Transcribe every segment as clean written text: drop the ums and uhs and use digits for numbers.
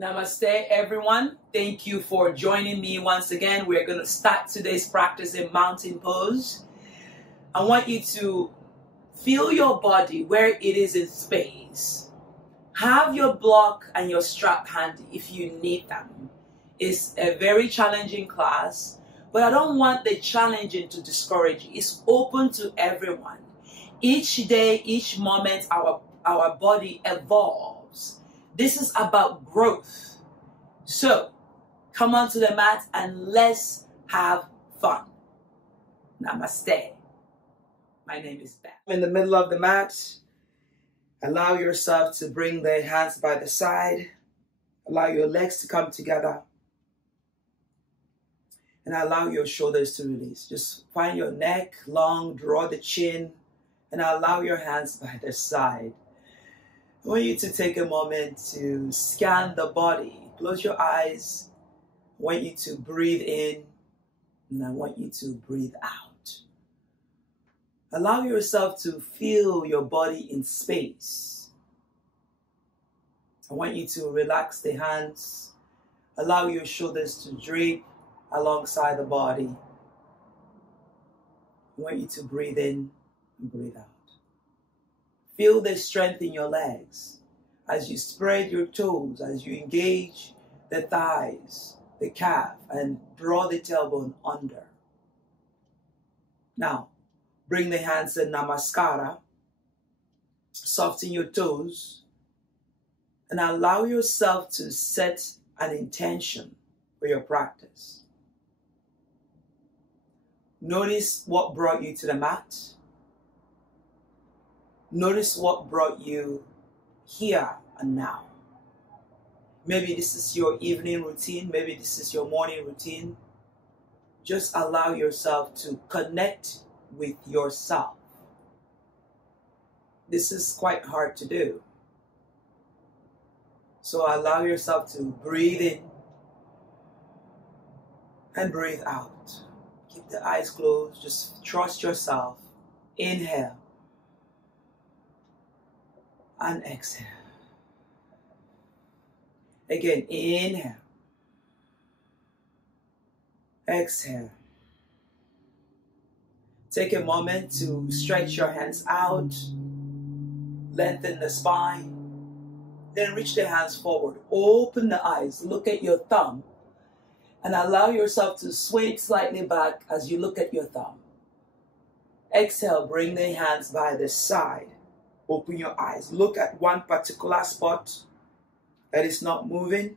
Namaste, everyone. Thank you for joining me once again. We're going to start today's practice in mountain pose. I want you to feel your body where it is in space. Have your block and your strap handy if you need them. It's a very challenging class, but I don't want the challenging to discourage you. It's open to everyone. Each day, each moment, our body evolves. This is about growth. So, come onto the mat and let's have fun. Namaste. My name is Beth. In the middle of the mat, allow yourself to bring the hands by the side. Allow your legs to come together. And allow your shoulders to release. Just find your neck long, draw the chin, and allow your hands by the side. I want you to take a moment to scan the body. Close your eyes. I want you to breathe in, and I want you to breathe out. Allow yourself to feel your body in space. I want you to relax the hands. Allow your shoulders to drape alongside the body. I want you to breathe in and breathe out. Feel the strength in your legs as you spread your toes, as you engage the thighs, the calf, and draw the tailbone under. Now, bring the hands in Namaskara. Soften your toes and allow yourself to set an intention for your practice. Notice what brought you to the mat. Notice what brought you here and now. Maybe this is your evening routine. Maybe this is your morning routine. Just allow yourself to connect with yourself. This is quite hard to do. So allow yourself to breathe in and breathe out. Keep the eyes closed. Just trust yourself. Inhale. And exhale. Again, inhale. Exhale. Take a moment to stretch your hands out. Lengthen the spine. Then reach the hands forward. Open the eyes. Look at your thumb. And allow yourself to sway slightly back as you look at your thumb. Exhale. Bring the hands by the side. Open your eyes. Look at one particular spot that is not moving.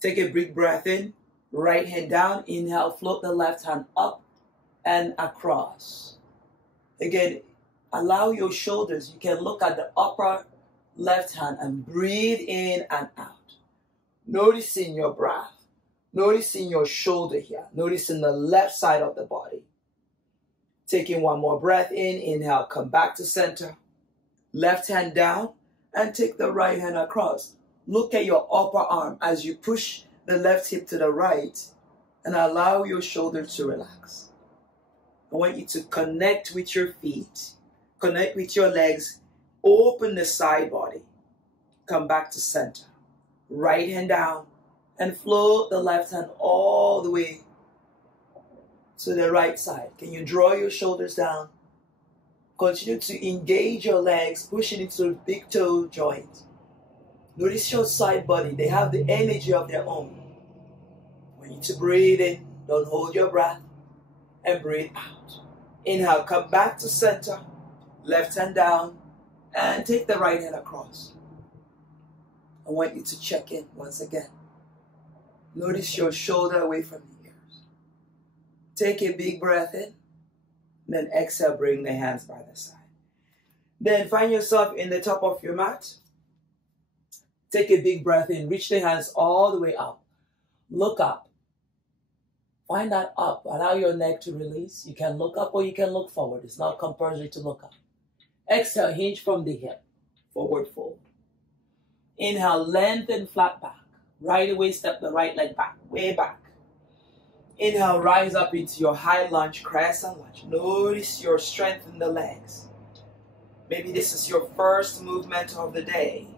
Take a big breath in. Right hand down. Inhale. Float the left hand up and across. Again, allow your shoulders. You can look at the upper left hand and breathe in and out. Noticing your breath. Noticing your shoulder here. Noticing the left side of the body. Taking one more breath in, inhale, come back to center. Left hand down and take the right hand across. Look at your upper arm as you push the left hip to the right and allow your shoulder to relax. I want you to connect with your feet, connect with your legs, open the side body. Come back to center. Right hand down and float the left hand all the way to the right side. Can you draw your shoulders down? Continue to engage your legs, pushing into the big toe joint. Notice your side body. They have the energy of their own. We need to breathe in. Don't hold your breath. And breathe out. Inhale, come back to center. Left hand down. And take the right hand across. I want you to check in once again. Notice your shoulder away from you. Take a big breath in, then exhale, bring the hands by the side. Then find yourself in the top of your mat. Take a big breath in, reach the hands all the way up. Look up. Find that up. Allow your neck to release. You can look up or you can look forward. It's not compulsory to look up. Exhale, hinge from the hip. Forward fold. Inhale, lengthen flat back. Right away, step the right leg back, way back. Inhale, rise up into your high lunge, crescent lunge. Notice your strength in the legs. Maybe this is your first movement of the day.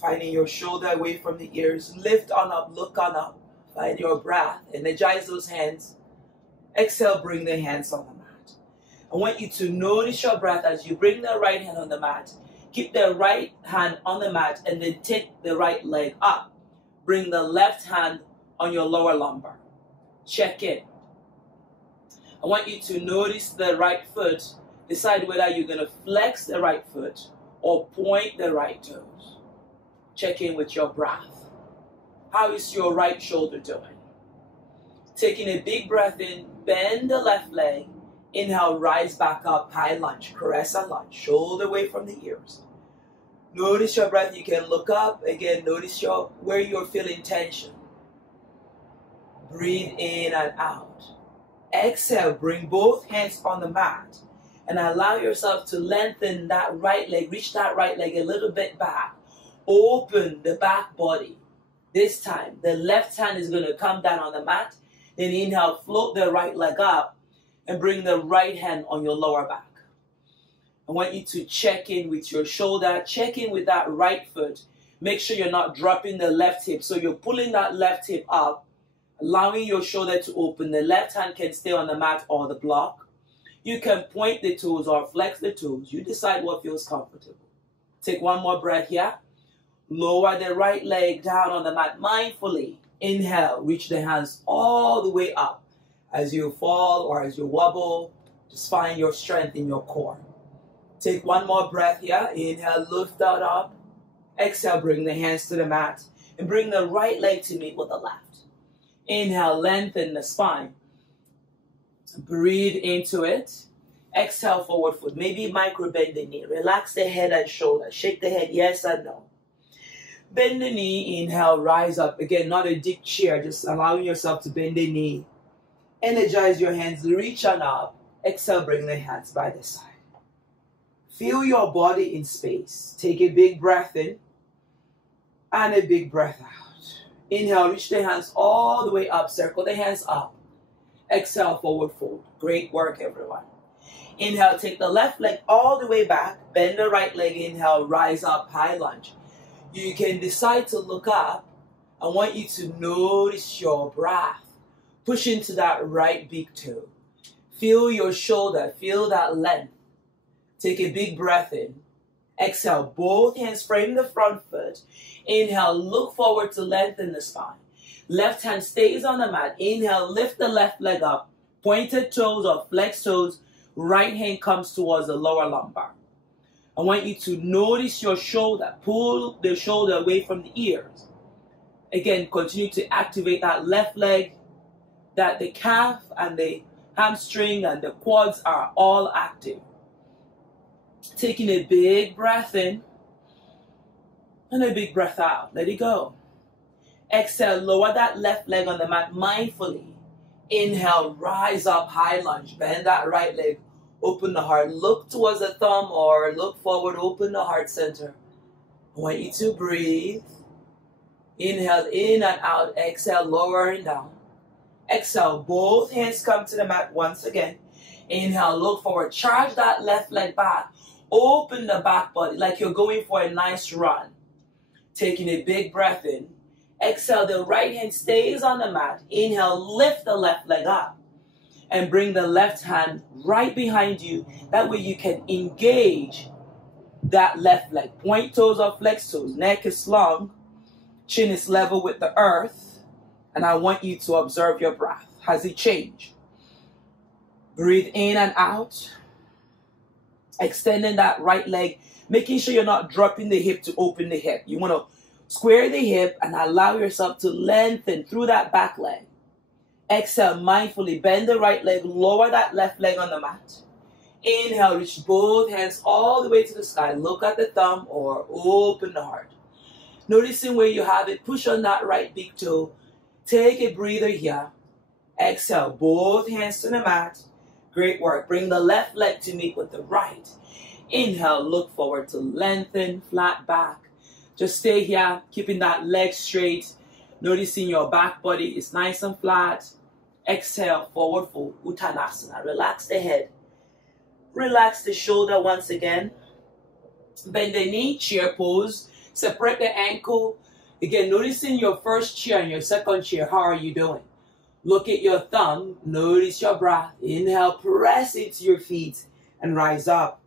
Finding your shoulder away from the ears. Lift on up, look on up. Find your breath. Energize those hands. Exhale, bring the hands on the mat. I want you to notice your breath as you bring the right hand on the mat. Keep the right hand on the mat and then take the right leg up. Bring the left hand on your lower lumbar. Check in. I want you to notice the right foot. Decide whether you're going to flex the right foot or point the right toes. Check in with your breath. How is your right shoulder doing? Taking a big breath in, bend the left leg. Inhale, rise back up, high lunge, caress and lunge, shoulder away from the ears. Notice your breath. You can look up. Again, notice where you're feeling tension. Breathe in and out. Exhale, bring both hands on the mat and allow yourself to lengthen that right leg. Reach that right leg a little bit back. Open the back body. This time, the left hand is going to come down on the mat. Then inhale, float the right leg up and bring the right hand on your lower back. I want you to check in with your shoulder. Check in with that right foot. Make sure you're not dropping the left hip. So you're pulling that left hip up, allowing your shoulder to open. The left hand can stay on the mat or the block. You can point the toes or flex the toes. You decide what feels comfortable. Take one more breath here. Lower the right leg down on the mat mindfully. Inhale, reach the hands all the way up. As you fall or as you wobble, just find your strength in your core. Take one more breath here. Inhale, lift that up. Exhale, bring the hands to the mat. And bring the right leg to meet with the left. Inhale, lengthen the spine. Breathe into it. Exhale, forward foot. Maybe micro bend the knee. Relax the head and shoulder. Shake the head, yes and no. Bend the knee. Inhale, rise up. Again, not a deep chair. Just allowing yourself to bend the knee. Energize your hands. Reach on up. Exhale, bring the hands by the side. Feel your body in space. Take a big breath in and a big breath out. Inhale, reach the hands all the way up. Circle the hands up. Exhale, forward fold. Great work, everyone. Inhale, take the left leg all the way back. Bend the right leg. Inhale, rise up, high lunge. You can decide to look up. I want you to notice your breath. Push into that right big toe. Feel your shoulder. Feel that length. Take a big breath in. Exhale, both hands frame the front foot. Inhale, look forward to lengthen the spine. Left hand stays on the mat. Inhale, lift the left leg up. Pointed toes or flex toes. Right hand comes towards the lower lumbar. I want you to notice your shoulder. Pull the shoulder away from the ears. Again, continue to activate that left leg, that the calf and the hamstring and the quads are all active. Taking a big breath in and a big breath out. Let it go. Exhale, lower that left leg on the mat mindfully. Inhale, rise up, high lunge. Bend that right leg. Open the heart. Look towards the thumb or look forward. Open the heart center. I want you to breathe. Inhale in and out. Exhale, lower and down. Exhale, both hands come to the mat once again. Inhale, look forward. Charge that left leg back. Open the back body like you're going for a nice run. Taking a big breath in. Exhale, the right hand stays on the mat. Inhale, lift the left leg up. And bring the left hand right behind you. That way you can engage that left leg. Point toes or flex toes. Neck is long. Chin is level with the earth. And I want you to observe your breath. Has it changed? Breathe in and out. Extending that right leg. Making sure you're not dropping the hip to open the hip. You want to square the hip and allow yourself to lengthen through that back leg. Exhale, mindfully bend the right leg. Lower that left leg on the mat. Inhale, reach both hands all the way to the sky. Look at the thumb or open the heart. Noticing where you have it. Push on that right big toe. Take a breather here. Exhale, both hands to the mat. Great work. Bring the left leg to meet with the right. Inhale, look forward to lengthen, flat back. Just stay here, keeping that leg straight. Noticing your back body is nice and flat. Exhale, forward fold, Uttanasana. Relax the head. Relax the shoulder once again. Bend the knee, chair pose. Separate the ankle. Again, noticing your first chair and your second chair. How are you doing? Look at your thumb. Notice your breath. Inhale, press into your feet and rise up.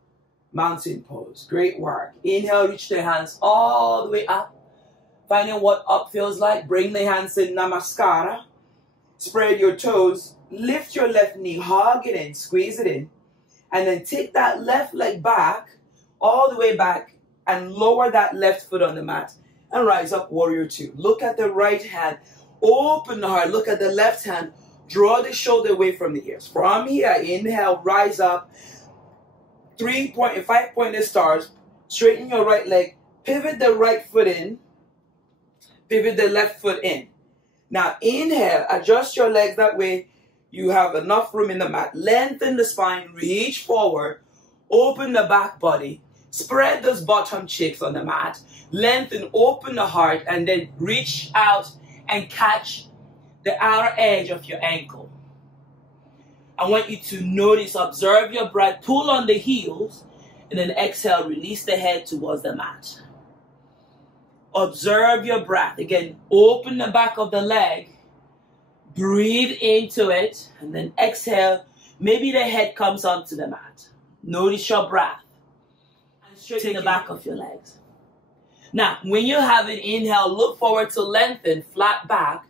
Mountain pose. Great work. Inhale, reach the hands all the way up. Finding what up feels like. Bring the hands in Namaskara. Spread your toes. Lift your left knee. Hug it in. Squeeze it in. And then take that left leg back, all the way back, and lower that left foot on the mat. And rise up, warrior two. Look at the right hand. Open the heart. Look at the left hand. Draw the shoulder away from the ears. From here, inhale, rise up. 5-pointed stars. Straighten your right leg. Pivot the right foot in. Pivot the left foot in. Now inhale, adjust your legs that way you have enough room in the mat. Lengthen the spine, reach forward, open the back body, spread those bottom cheeks on the mat, lengthen, open the heart, and then reach out and catch the outer edge of your ankle. I want you to notice, observe your breath, pull on the heels, and then exhale, release the head towards the mat. Observe your breath. Again, open the back of the leg, breathe into it, and then exhale. Maybe the head comes onto the mat. Notice your breath. And straighten the back of your legs. Now, when you have an inhale, look forward to lengthen, flat back.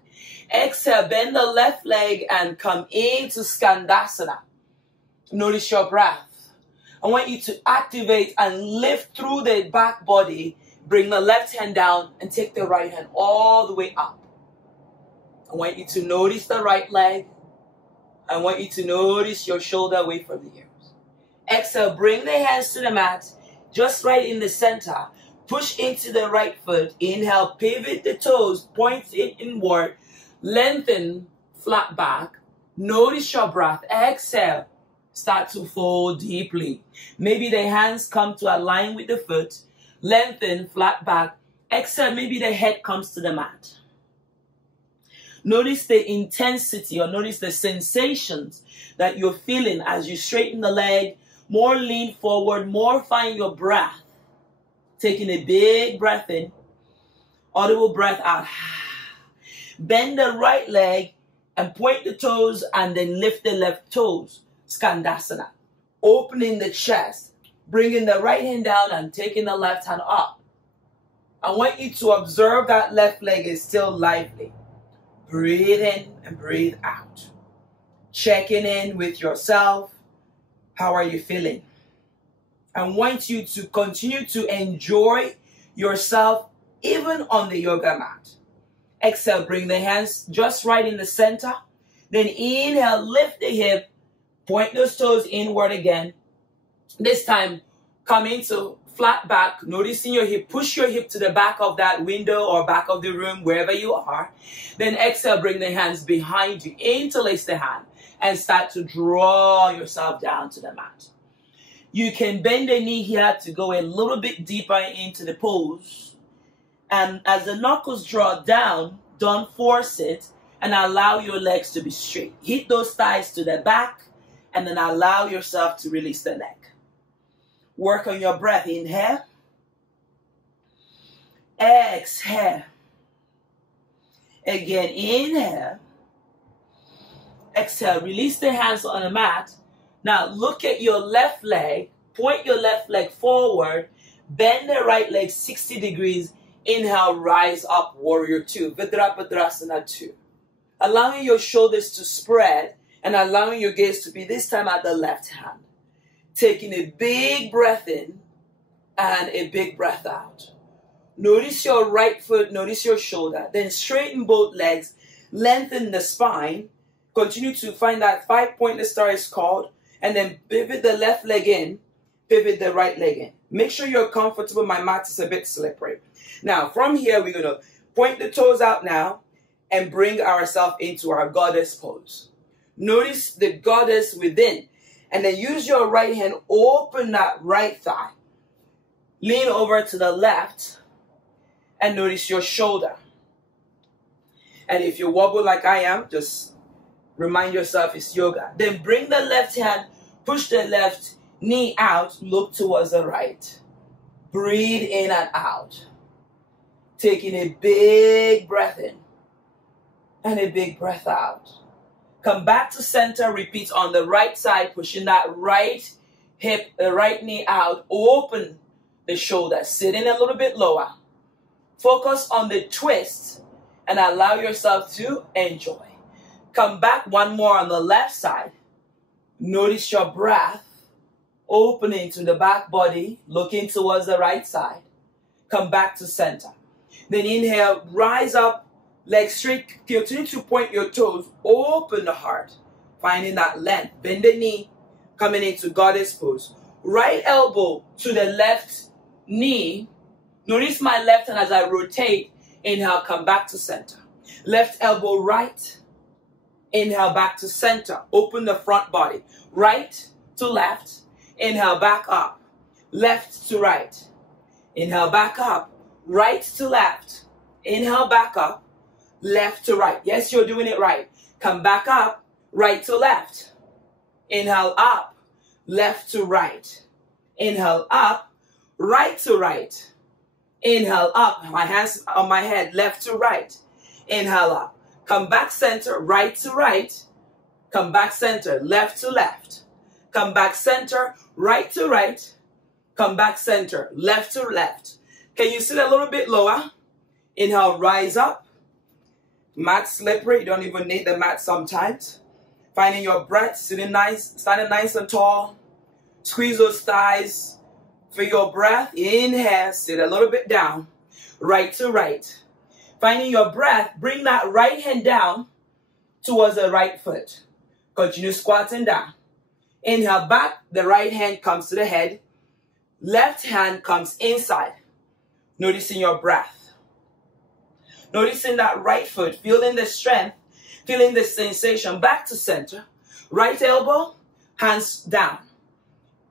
Exhale, bend the left leg and come into Skandasana. Notice your breath. I want you to activate and lift through the back body. Bring the left hand down and take the right hand all the way up. I want you to notice the right leg. I want you to notice your shoulder away from the ears. Exhale, bring the hands to the mat, just right in the center. Push into the right foot. Inhale, pivot the toes, point it inward. Lengthen, flat back. Notice your breath. Exhale, start to fold deeply. Maybe the hands come to align with the foot. Lengthen, flat back. Exhale, maybe the head comes to the mat. Notice the intensity or notice the sensations that you're feeling as you straighten the leg. More lean forward, more find your breath. Taking a big breath in, audible breath out. Bend the right leg and point the toes and then lift the left toes. Skandasana. Opening the chest. Bringing the right hand down and taking the left hand up. I want you to observe that left leg is still lively. Breathe in and breathe out. Checking in with yourself. How are you feeling? I want you to continue to enjoy yourself even on the yoga mat. Exhale, bring the hands just right in the center. Then inhale, lift the hip. Point those toes inward again. This time, come into flat back, noticing your hip. Push your hip to the back of that window or back of the room, wherever you are. Then exhale, bring the hands behind you. Interlace the hand and start to draw yourself down to the mat. You can bend the knee here to go a little bit deeper into the pose. And as the knuckles draw down, don't force it and allow your legs to be straight. Hit those thighs to the back and then allow yourself to release the neck. Work on your breath. Inhale. Exhale. Again, inhale. Exhale. Release the hands on the mat. Now look at your left leg. Point your left leg forward. Bend the right leg 60 degrees. Inhale, rise up, warrior two. Vidrapadrasana two. Allowing your shoulders to spread and allowing your gaze to be this time at the left hand. Taking a big breath in and a big breath out. Notice your right foot, notice your shoulder. Then straighten both legs, lengthen the spine. Continue to find that 5-pointed star is called. And then pivot the left leg in, pivot the right leg in. Make sure you're comfortable. My mat is a bit slippery. Now, from here, we're going to point the toes out now and bring ourselves into our goddess pose. Notice the goddess within. And then use your right hand, open that right thigh. Lean over to the left and notice your shoulder. And if you wobble like I am, just remind yourself it's yoga. Then bring the left hand, push the left knee out, look towards the right. Breathe in and out. Taking a big breath in and a big breath out. Come back to center. Repeat on the right side, pushing that right hip, the right knee out. Open the shoulder, sitting a little bit lower. Focus on the twist and allow yourself to enjoy. Come back one more on the left side. Notice your breath opening to the back body, looking towards the right side. Come back to center. Then inhale, rise up, legs straight. Continue to point your toes, open the heart, finding that length. Bend the knee, coming into goddess pose. Right elbow to the left knee. Notice my left hand as I rotate. Inhale, come back to center. Left elbow right. Inhale, back to center. Open the front body. Right to left. Inhale, back up. Left to right. Inhale, back up. Right to left. Inhale, back up. Left to right. Yes, you're doing it right. Come back up. Right to left. Inhale, up. Left to right. Inhale, up. Right to right. Inhale, up. My hands on my head. Left to right. Inhale, up. Come back center. Right to right. Come back center. Left to left. Come back center. Right to right. Come back center. Left to left. Can you sit a little bit lower? Inhale, rise up. Mat slippery. You don't even need the mat sometimes. Finding your breath, sitting nice, standing nice and tall. Squeeze those thighs for your breath. Inhale, sit a little bit down. Right to right. Finding your breath, bring that right hand down towards the right foot. Continue squatting down. Inhale back, the right hand comes to the head. Left hand comes inside. Noticing your breath. Noticing that right foot, feeling the strength, feeling the sensation. Back to center. Right elbow, hands down.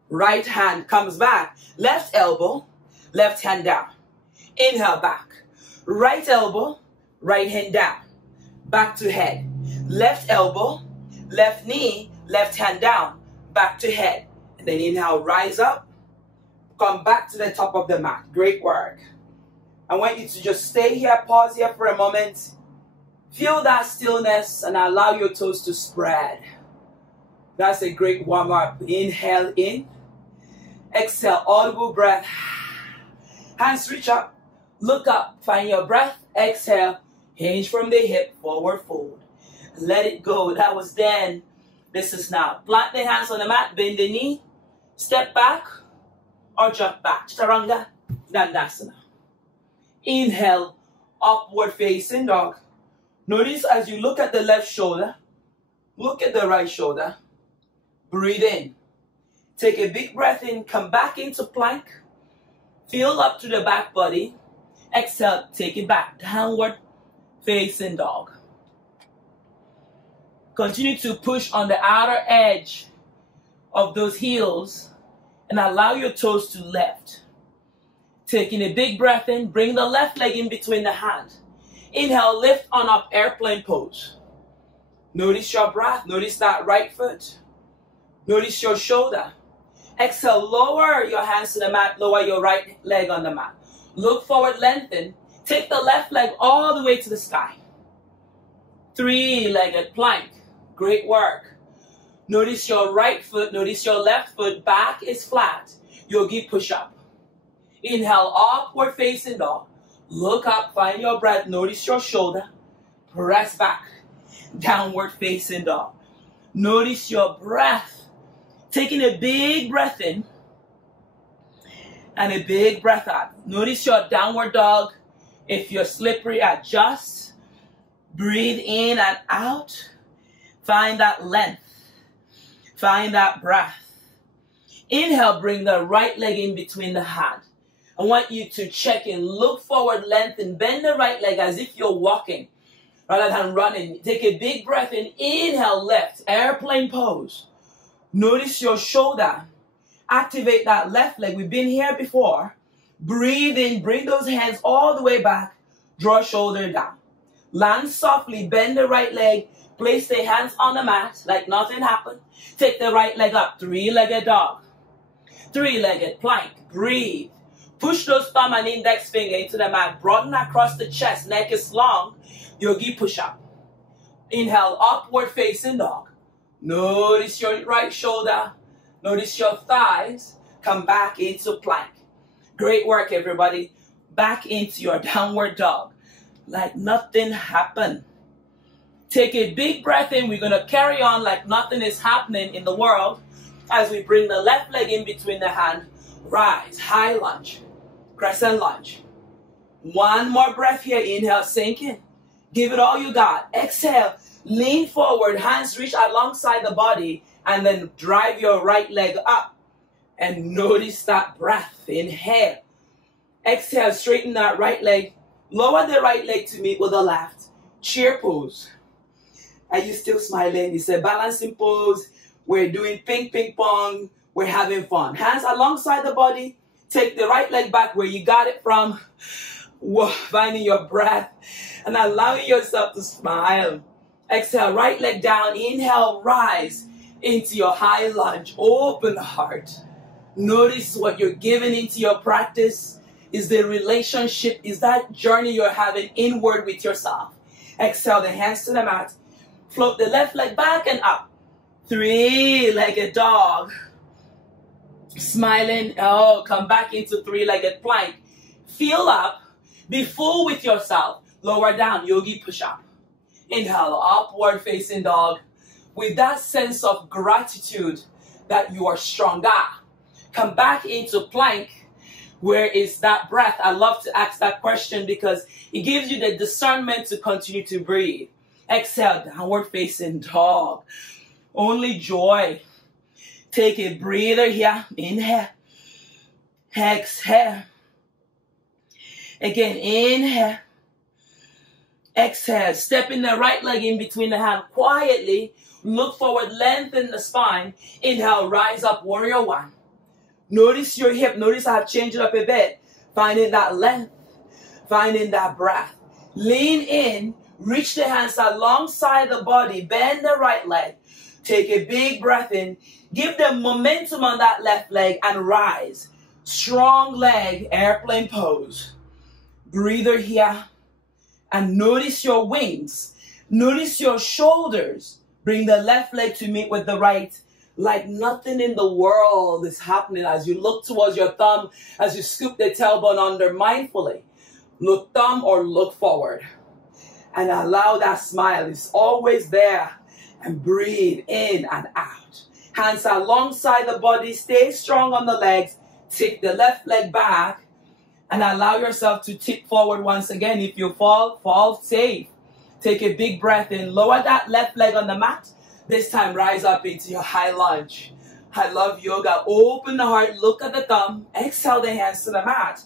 Right hand comes back. Left elbow, left hand down. Inhale back. Right elbow, right hand down. Back to head. Left elbow, left knee, left hand down. Back to head. And then inhale, rise up. Come back to the top of the mat. Great work. I want you to just stay here, pause here for a moment. Feel that stillness and allow your toes to spread. That's a great warm-up. Inhale in. Exhale, audible breath. Hands reach up. Look up. Find your breath. Exhale. Hinge from the hip. Forward fold. Let it go. That was then. This is now. Plant the hands on the mat. Bend the knee. Step back. Or jump back. Chaturanga. Dandasana. Inhale. Upward facing dog. Notice as you look at the left shoulder. Look at the right shoulder. Breathe in. Take a big breath in. Come back into plank. Feel up to the back body. Exhale. Take it back. Downward facing dog. Continue to push on the outer edge of those heels and allow your toes to lift. Taking a big breath in, bring the left leg in between the hands. Inhale, lift on up, airplane pose. Notice your breath, notice that right foot. Notice your shoulder. Exhale, lower your hands to the mat, lower your right leg on the mat. Look forward, lengthen. Take the left leg all the way to the sky. Three-legged plank. Great work. Notice your right foot, notice your left foot, back is flat. Yogi push-up. Inhale, upward facing dog. Look up, find your breath, notice your shoulder. Press back. Downward facing dog. Notice your breath. Taking a big breath in and a big breath out. Notice your downward dog. If you're slippery, adjust. Breathe in and out. Find that length. Find that breath. Inhale, bring the right leg in between the hands. I want you to check in. Look forward, lengthen. Bend the right leg as if you're walking rather than running. Take a big breath in. Inhale, left. Airplane pose. Notice your shoulder. Activate that left leg. We've been here before. Breathe in. Bring those hands all the way back. Draw shoulder down. Land softly. Bend the right leg. Place the hands on the mat like nothing happened. Take the right leg up. Three-legged dog. Three-legged plank. Breathe. Push those thumb and index finger into the mat. Broaden across the chest. Neck is long. Yogi push-up. Inhale, upward facing dog. Notice your right shoulder. Notice your thighs. Come back into plank. Great work, everybody. Back into your downward dog. Like nothing happened. Take a big breath in. We're going to carry on like nothing is happening in the world as we bring the left leg in between the hand. Rise. High lunge. Crescent lunge. One more breath here. Inhale, sink in. Give it all you got. Exhale. Lean forward. Hands reach alongside the body. And then drive your right leg up. And notice that breath. Inhale. Exhale. Straighten that right leg. Lower the right leg to meet with the left. Chair pose. Are you still smiling? It's a balancing pose. We're doing ping pong. We're having fun. Hands alongside the body. Take the right leg back where you got it from. Whoa, finding your breath and allowing yourself to smile. Exhale, right leg down. Inhale, rise into your high lunge. Open the heart. Notice what you're giving into your practice. Is the relationship, is that journey you're having inward with yourself. Exhale, the hands to the mat. Float the left leg back and up. Three-legged dog. Smiling. Oh, come back into three-legged plank. Feel up. Be full with yourself. Lower down. Yogi push-up. Inhale. Upward facing dog. With that sense of gratitude that you are stronger. Come back into plank. Where is that breath? I love to ask that question because it gives you the discernment to continue to breathe. Exhale. Downward facing dog. Only joy. Take a breather here. Inhale. Exhale. Again, inhale. Exhale. Step in the right leg in between the hand quietly. Look forward. Lengthen the spine. Inhale. Rise up. Warrior one. Notice your hip. Notice I have changed it up a bit. Finding that length. Finding that breath. Lean in. Reach the hands alongside the body. Bend the right leg. Take a big breath in. Give them momentum on that left leg and rise. Strong leg, airplane pose. Breather here. And notice your wings. Notice your shoulders. Bring the left leg to meet with the right. Like nothing in the world is happening as you look towards your thumb, as you scoop the tailbone under mindfully. Look thumb or look forward. And allow that smile. It's always there. And breathe in and out. Hands alongside the body. Stay strong on the legs. Take the left leg back. And allow yourself to tip forward once again. If you fall, fall safe. Take a big breath in. Lower that left leg on the mat. This time, rise up into your high lunge. I love yoga. Open the heart. Look at the thumb. Exhale the hands to the mat.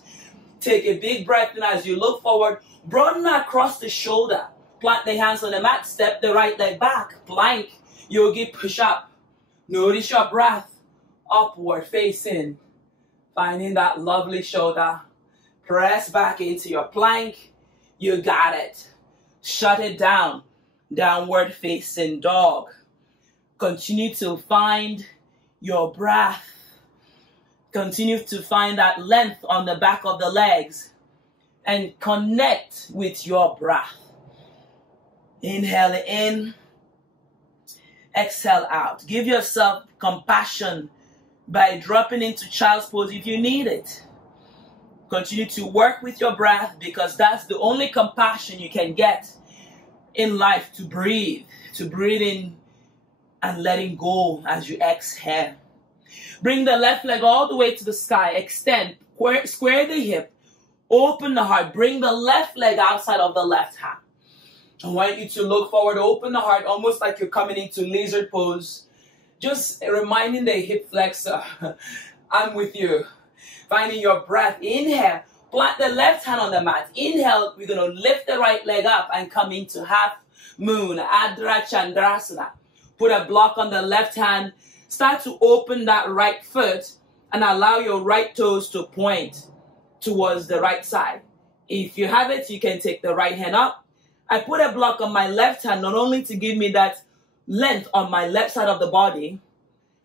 Take a big breath in as you look forward. Broaden across the shoulder. Plant the hands on the mat. Step the right leg back. Plank. Yogi push up. Notice your breath. Upward facing. Finding that lovely shoulder. Press back into your plank. You got it. Shut it down. Downward facing dog. Continue to find your breath. Continue to find that length on the back of the legs. And connect with your breath. Inhale in. Exhale out. Give yourself compassion by dropping into child's pose if you need it. Continue to work with your breath because that's the only compassion you can get in life, to breathe in and letting go as you exhale. Bring the left leg all the way to the sky. Extend. Square the hip. Open the heart. Bring the left leg outside of the left hand. I want you to look forward. Open the heart almost like you're coming into lizard pose. Just reminding the hip flexor. I'm with you. Finding your breath. Inhale. Plant the left hand on the mat. Inhale. We're going to lift the right leg up and come into half moon. Adra Chandrasana. Put a block on the left hand. Start to open that right foot and allow your right toes to point towards the right side. If you have it, you can take the right hand up. I put a block on my left hand, not only to give me that length on my left side of the body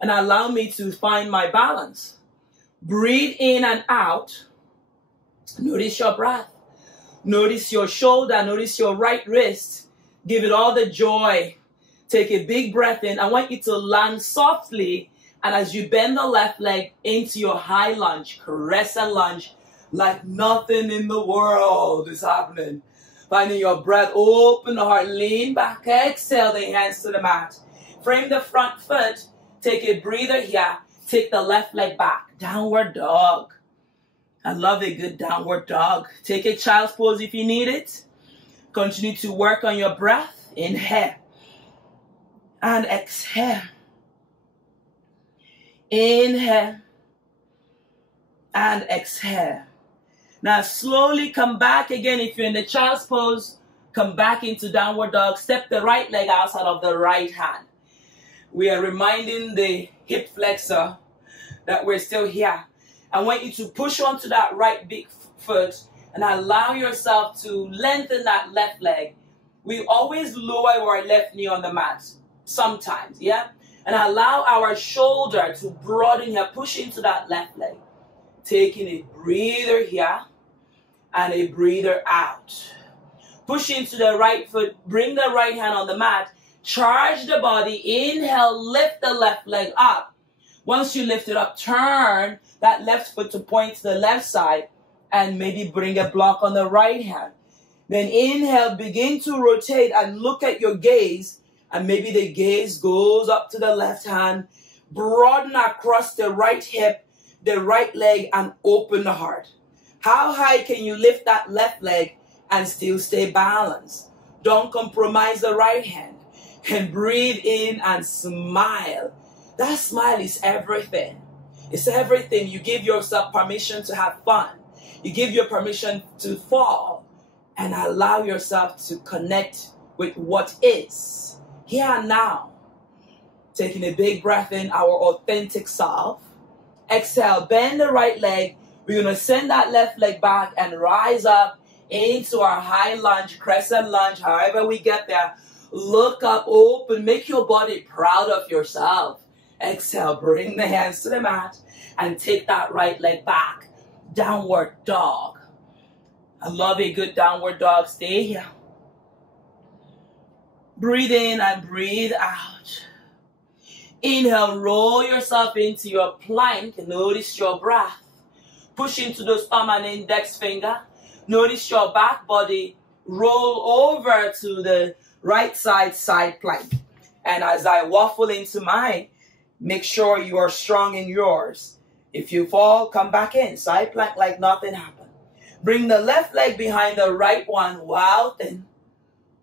and allow me to find my balance. Breathe in and out. Notice your breath. Notice your shoulder. Notice your right wrist. Give it all the joy. Take a big breath in. I want you to land softly. And as you bend the left leg into your high lunge, crescent lunge, like nothing in the world is happening. Finding your breath, open the heart, lean back, exhale the hands to the mat. Frame the front foot, take a breather here, take the left leg back, downward dog. I love a good downward dog. Take a child's pose if you need it. Continue to work on your breath, inhale and exhale. Inhale and exhale. Now slowly come back again. If you're in the child's pose, come back into downward dog. Step the right leg outside of the right hand. We are reminding the hip flexor that we're still here. I want you to push onto that right big foot and allow yourself to lengthen that left leg. We always lower our left knee on the mat sometimes, yeah? And allow our shoulder to broaden here. Push into that left leg. Taking a breather here and a breather out. Push into the right foot. Bring the right hand on the mat. Charge the body. Inhale, lift the left leg up. Once you lift it up, turn that left foot to point to the left side and maybe bring a block on the right hand. Then inhale, begin to rotate and look at your gaze, and maybe the gaze goes up to the left hand. Broaden across the right hip, the right leg, and open the heart. How high can you lift that left leg and still stay balanced? Don't compromise the right hand. And breathe in and smile. That smile is everything. It's everything. You give yourself permission to have fun. You give your permission to fall and allow yourself to connect with what is. Here and now. Taking a big breath in, our authentic self. Exhale, bend the right leg. We're going to send that left leg back and rise up into our high lunge, crescent lunge, however we get there. Look up, open, make your body proud of yourself. Exhale, bring the hands to the mat and take that right leg back. Downward dog. I love a good downward dog. Stay here. Breathe in and breathe out. Inhale, roll yourself into your plank. Notice your breath. Push into those thumb and index finger. Notice your back body. Roll over to the right side plank. And as I waffle into mine, make sure you are strong in yours. If you fall, come back in. Side plank like nothing happened. Bring the left leg behind the right one. Wow, then.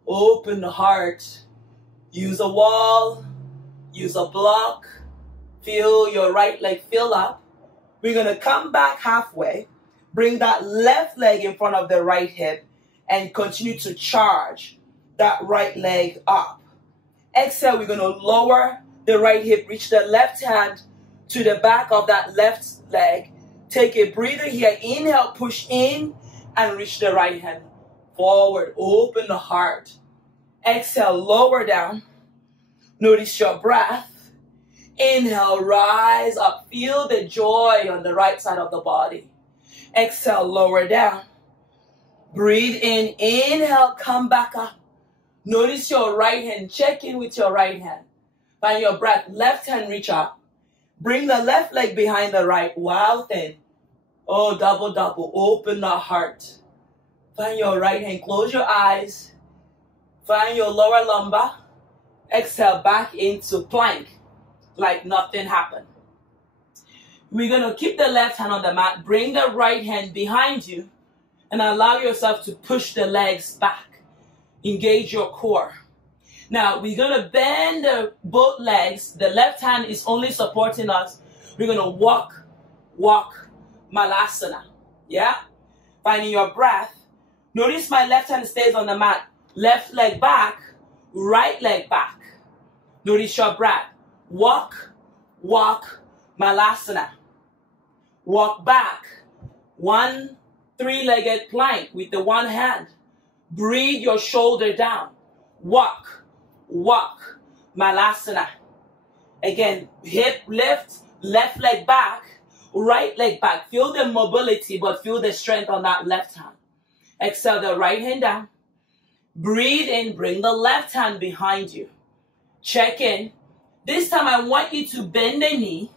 Open the heart. Use a wall. Use a block. Feel your right leg fill up. We're going to come back halfway. Bring that left leg in front of the right hip and continue to charge that right leg up. Exhale, we're going to lower the right hip, reach the left hand to the back of that left leg. Take a breather here. Inhale, push in and reach the right hand forward. Open the heart. Exhale, lower down. Notice your breath. Inhale, rise up. Feel the joy on the right side of the body. Exhale, lower down. Breathe in. Inhale, come back up. Notice your right hand. Check in with your right hand. Find your breath. Left hand, reach up. Bring the left leg behind the right. Wow, then. Oh, double, double. Open the heart. Find your right hand. Close your eyes. Find your lower lumbar. Exhale, back into plank like nothing happened. We're going to keep the left hand on the mat. Bring the right hand behind you and allow yourself to push the legs back. Engage your core. Now, we're going to bend both legs. The left hand is only supporting us. We're going to walk, malasana. Yeah? Finding your breath. Notice my left hand stays on the mat. Left leg back, right leg back. Notice your breath. Walk, malasana. Walk back. 1 3-legged plank with the one hand. Breathe your shoulder down. Walk, malasana. Again, hip lift, left leg back. Right leg back. Feel the mobility, but feel the strength on that left hand. Exhale the right hand down. Breathe in. Bring the left hand behind you. Check in. This time I want you to bend the knee.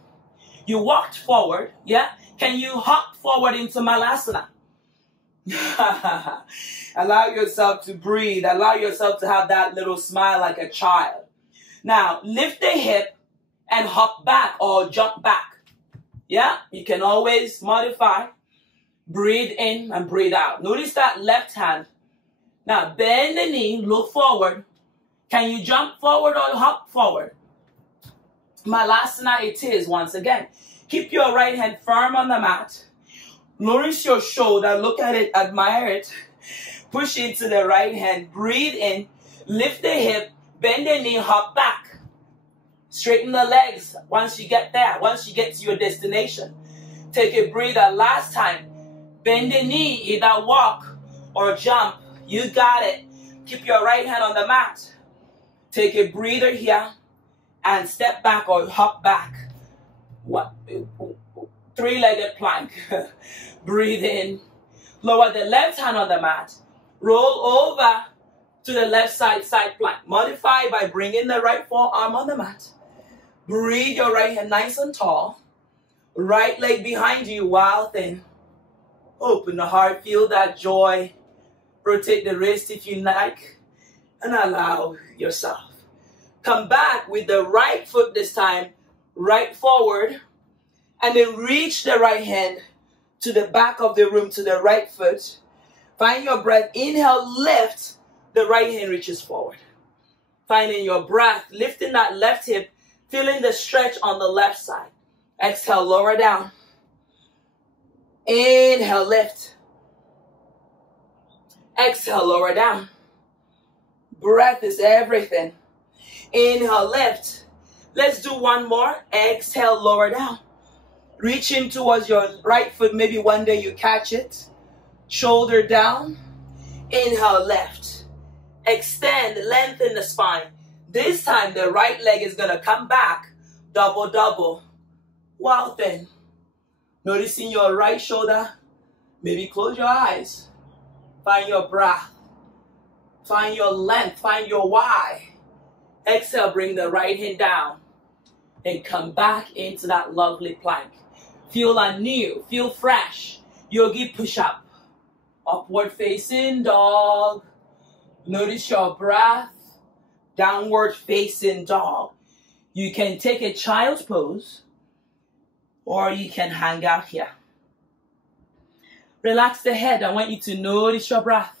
You walked forward. Yeah? Can you hop forward into Malasana? Allow yourself to breathe. Allow yourself to have that little smile like a child. Now, lift the hip and hop back or jump back. Yeah, you can always modify. Breathe in and breathe out. Notice that left hand. Now, bend the knee, look forward. Can you jump forward or hop forward? Malasana it is once again. Keep your right hand firm on the mat. Nourish your shoulder. Look at it. Admire it. Push into the right hand. Breathe in. Lift the hip. Bend the knee. Hop back. Straighten the legs once you get there. Once you get to your destination. Take a breather. Last time. Bend the knee. Either walk or jump. You got it. Keep your right hand on the mat. Take a breather here. And step back or hop back. Three-legged plank. Breathe in. Lower the left hand on the mat. Roll over to the left side plank. Modify by bringing the right forearm on the mat. Breathe your right hand nice and tall. Right leg behind you, wild thin. Open the heart. Feel that joy. Rotate the wrist if you like. And allow yourself. Come back with the right foot this time. Right forward. And then reach the right hand to the back of the room to the right foot. Find your breath. Inhale, lift. The right hand reaches forward. Finding your breath. Lifting that left hip. Feeling the stretch on the left side. Exhale, lower down. Inhale, lift. Exhale, lower down. Breath is everything. Inhale, lift. Let's do one more. Exhale, lower down. Reach in towards your right foot. Maybe one day you catch it. Shoulder down. Inhale, left. Extend, lengthen the spine. This time the right leg is going to come back. Double, double. Wild thin. Noticing your right shoulder. Maybe close your eyes. Find your breath. Find your length. Find your why. Exhale, bring the right hand down. And come back into that lovely plank. Feel anew. Feel fresh. Yogi push-up. Upward facing dog. Notice your breath. Downward facing dog. You can take a child's pose. Or you can hang out here. Relax the head. I want you to notice your breath.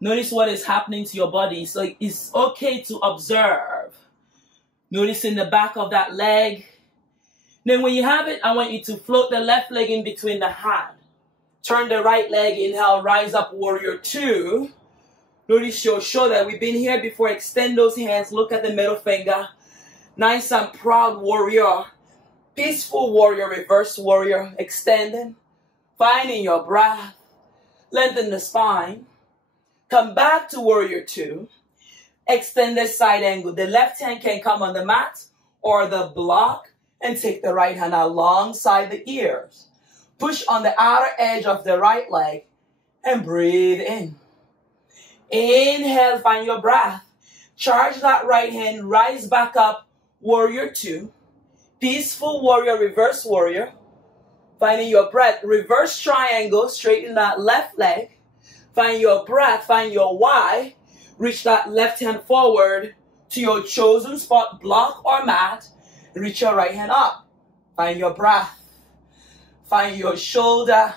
Notice what is happening to your body. So it's okay to observe. Noticing the back of that leg. Then when you have it, I want you to float the left leg in between the hand. Turn the right leg. Inhale, rise up, warrior two. Notice your shoulder. We've been here before. Extend those hands. Look at the middle finger. Nice and proud warrior. Peaceful warrior, reverse warrior. Extending. Finding your breath. Lengthen the spine. Come back to warrior two. Extend the side angle. The left hand can come on the mat or the block and take the right hand alongside the ears. Push on the outer edge of the right leg and breathe in. Inhale, find your breath. Charge that right hand, rise back up, warrior two. Peaceful warrior, reverse warrior. Finding your breath, reverse triangle, straighten that left leg. Find your breath, find your why. Reach that left hand forward to your chosen spot, block or mat. Reach your right hand up. Find your breath. Find your shoulder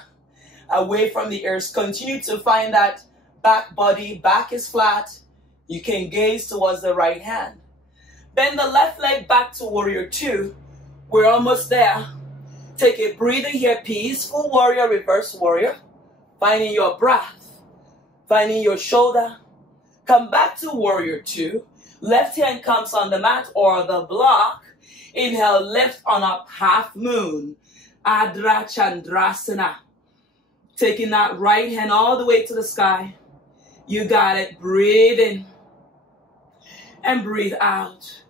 away from the ears. Continue to find that back body. Back is flat. You can gaze towards the right hand. Bend the left leg back to warrior two. We're almost there. Take a breather here. Peaceful warrior, reverse warrior. Finding your breath. Finding your shoulder. Come back to warrior two. Left hand comes on the mat or the block. Inhale, lift on up, half moon. Adra Chandrasana. Taking that right hand all the way to the sky. You got it. Breathe in. And breathe out.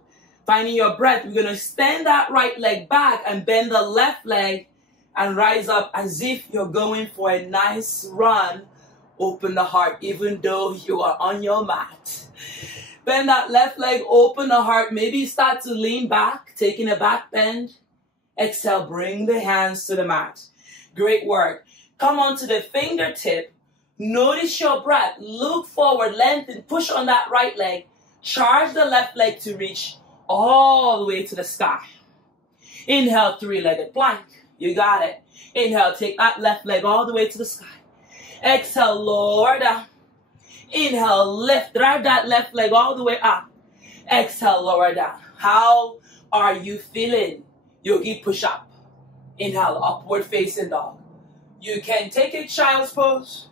Finding your breath, we're going to extend that right leg back and bend the left leg and rise up as if you're going for a nice run. Open the heart, even though you are on your mat. Bend that left leg, open the heart. Maybe start to lean back, taking a back bend. Exhale, bring the hands to the mat. Great work. Come onto the fingertip. Notice your breath. Look forward, lengthen, push on that right leg. Charge the left leg to reach all the way to the sky. Inhale, three-legged plank. You got it. Inhale, take that left leg all the way to the sky. Exhale, lower down. Inhale, lift, drive that left leg all the way up. Exhale, lower down. How are you feeling? Yogi push up. Inhale, upward facing dog. You can take a child's pose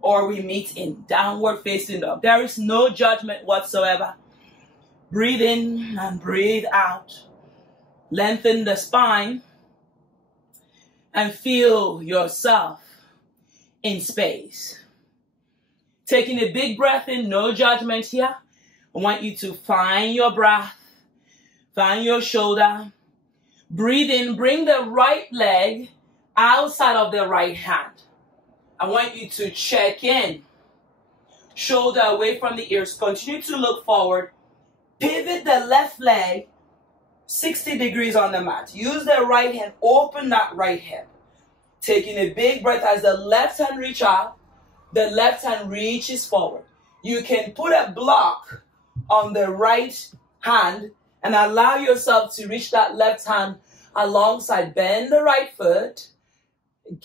or we meet in downward facing dog. There is no judgment whatsoever. Breathe in and breathe out. Lengthen the spine and feel yourself in space. Taking a big breath in, no judgment here. I want you to find your breath, find your shoulder. Breathe in, bring the right leg outside of the right hand. I want you to check in. Shoulder away from the ears. Continue to look forward. Pivot the left leg 60 degrees on the mat. Use the right hand. Open that right hip. Taking a big breath as the left hand reaches out. The left hand reaches forward. You can put a block on the right hand and allow yourself to reach that left hand alongside. Bend the right foot.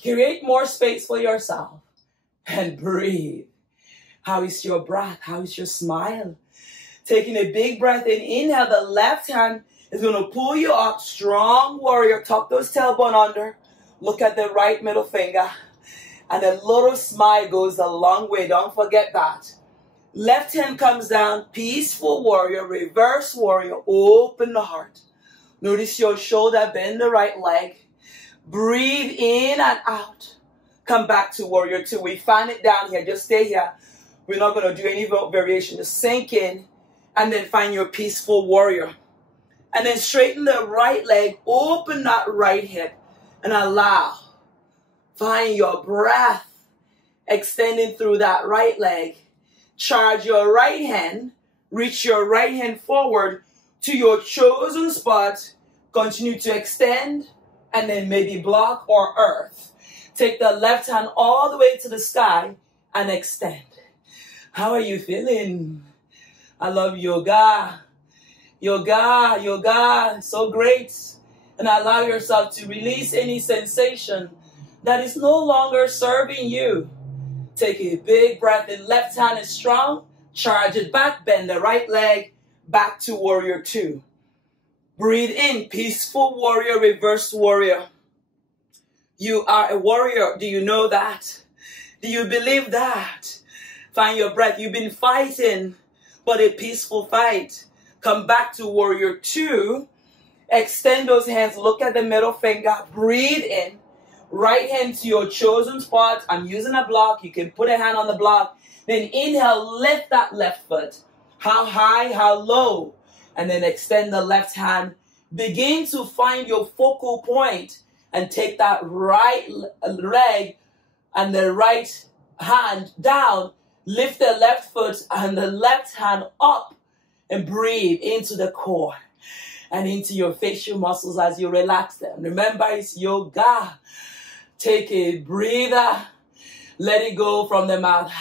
Create more space for yourself. And breathe. How is your breath? How is your smile? Taking a big breath in. Inhale. The left hand is going to pull you up. Strong warrior. Tuck those tailbone under. Look at the right middle finger. And a little smile goes a long way. Don't forget that. Left hand comes down. Peaceful warrior. Reverse warrior. Open the heart. Notice your shoulder. Bend the right leg. Breathe in and out. Come back to warrior two. We find it down here. Just stay here. We're not going to do any variation. Just sink in. And then find your peaceful warrior. And then straighten the right leg. Open that right hip. And allow. Find your breath extending through that right leg. Charge your right hand. Reach your right hand forward to your chosen spot. Continue to extend and then maybe block or earth. Take the left hand all the way to the sky and extend. How are you feeling? I love yoga. Yoga, yoga, so great. And allow yourself to release any sensation that is no longer serving you. Take a big breath in. Left hand is strong. Charge it back. Bend the right leg back to warrior two. Breathe in. Peaceful warrior, reverse warrior. You are a warrior. Do you know that? Do you believe that? Find your breath. You've been fighting, but a peaceful fight. Come back to warrior two. Extend those hands. Look at the middle finger. Breathe in. Right hand to your chosen spot. I'm using a block. You can put a hand on the block. Then inhale, lift that left foot. How high, how low. And then extend the left hand. Begin to find your focal point and take that right leg and the right hand down. Lift the left foot and the left hand up and breathe into the core and into your facial muscles as you relax them. Remember, it's yoga. Take a breather. Let it go from the mouth.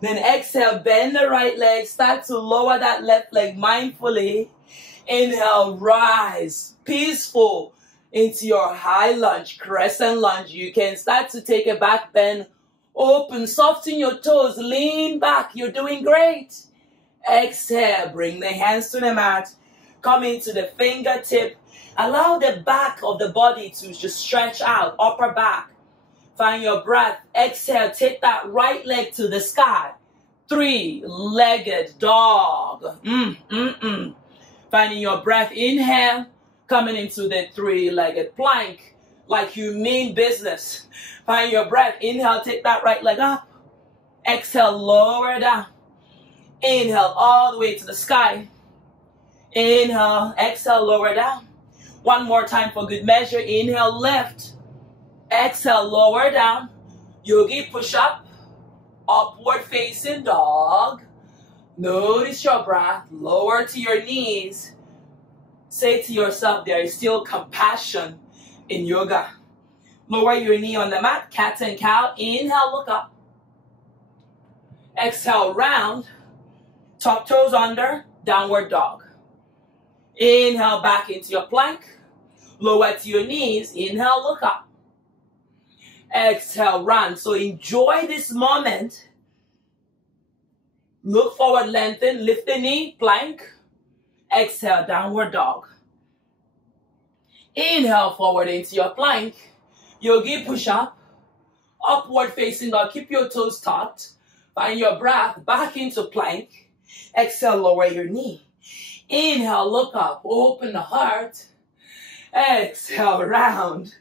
Then exhale, bend the right leg. Start to lower that left leg mindfully. Inhale, rise. Peaceful into your high lunge, crescent lunge. You can start to take a back bend. Open, soften your toes. Lean back. You're doing great. Exhale, bring the hands to the mat. Come into the fingertip. Allow the back of the body to just stretch out, upper back. Find your breath. Exhale, take that right leg to the sky. Three-legged dog. Finding your breath. Inhale, coming into the three-legged plank like you mean business. Find your breath. Inhale, take that right leg up. Exhale, lower down. Inhale all the way to the sky. Inhale, exhale, lower down. One more time for good measure. Inhale, lift. Exhale, lower down. Yogi push up. Upward facing dog. Notice your breath. Lower to your knees. Say to yourself, there is still compassion in yoga. Lower your knee on the mat. Cat and cow. Inhale, look up. Exhale, round. Top toes under. Downward dog. Inhale, back into your plank. Lower to your knees. Inhale, look up. Exhale, round. So enjoy this moment. Look forward, lengthen. Lift the knee, plank. Exhale, downward dog. Inhale, forward into your plank. Yogi push up. Upward facing dog. Keep your toes tucked. Find your breath. Back into plank. Exhale, lower your knee. Inhale, look up. Open the heart. Exhale, round.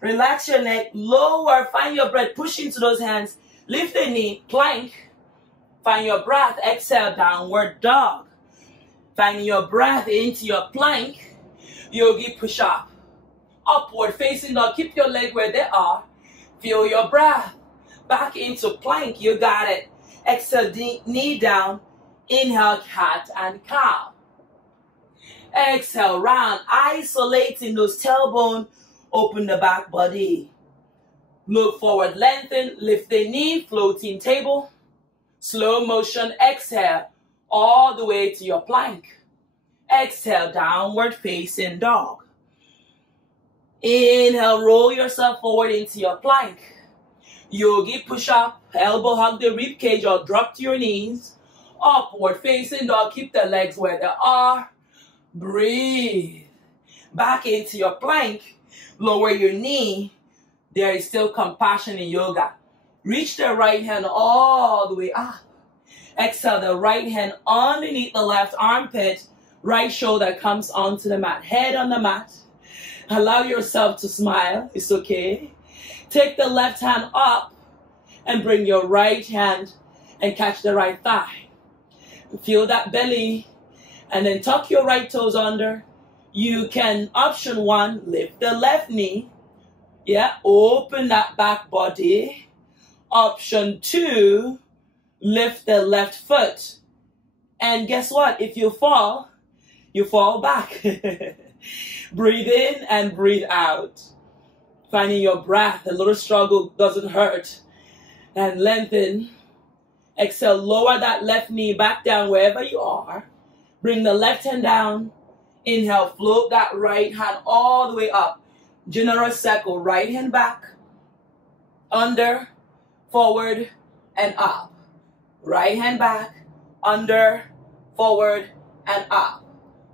Relax your neck. Lower. Find your breath. Push into those hands. Lift the knee. Plank. Find your breath. Exhale, downward dog. Find your breath into your plank. Yogi push up. Upward facing dog. Keep your leg where they are. Feel your breath. Back into plank. You got it. Exhale, knee down. Inhale, cat and cow. Exhale, round. Isolating those tailbone. Open the back body. Look forward, lengthen. Lift the knee. Floating table. Slow motion. Exhale. All the way to your plank. Exhale, downward facing dog. Inhale, roll yourself forward into your plank. Yogi push up. Elbow hug the rib cage or drop to your knees. Upward facing dog. Keep the legs where they are. Breathe. Back into your plank. Lower your knee. There is still compassion in yoga. Reach the right hand all the way up. Exhale, the right hand underneath the left armpit. Right shoulder comes onto the mat. Head on the mat. Allow yourself to smile. It's okay. Take the left hand up and bring your right hand and catch the right thigh. Feel that belly. And then tuck your right toes under. You can, option one, lift the left knee. Yeah, open that back body. Option two, lift the left foot. And guess what? If you fall back. Breathe in and breathe out. Finding your breath. A little struggle doesn't hurt. And lengthen. Exhale, lower that left knee back down wherever you are. Bring the left hand down. Inhale, float that right hand all the way up. Generous circle, right hand back. Under, forward, and up. Right hand back, under, forward, and up.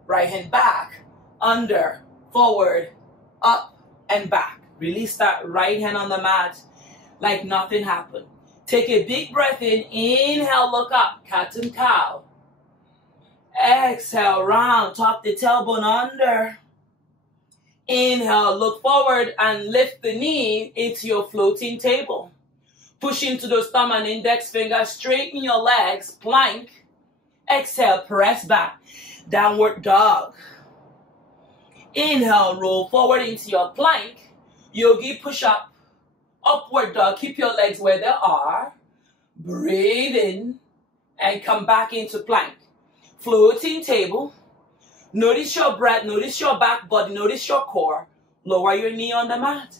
Right hand back, under, forward, up, and back. Release that right hand on the mat like nothing happened. Take a big breath in. Inhale, look up. Cat and cow. Exhale, round. Tuck the tailbone under. Inhale, look forward and lift the knee into your floating table. Push into those thumb and index fingers. Straighten your legs. Plank. Exhale, press back. Downward dog. Inhale, roll forward into your plank. Yogi push up. Upward dog. Keep your legs where they are. Breathe in and come back into plank. Floating table. Notice your breath. Notice your back body. Notice your core. Lower your knee on the mat.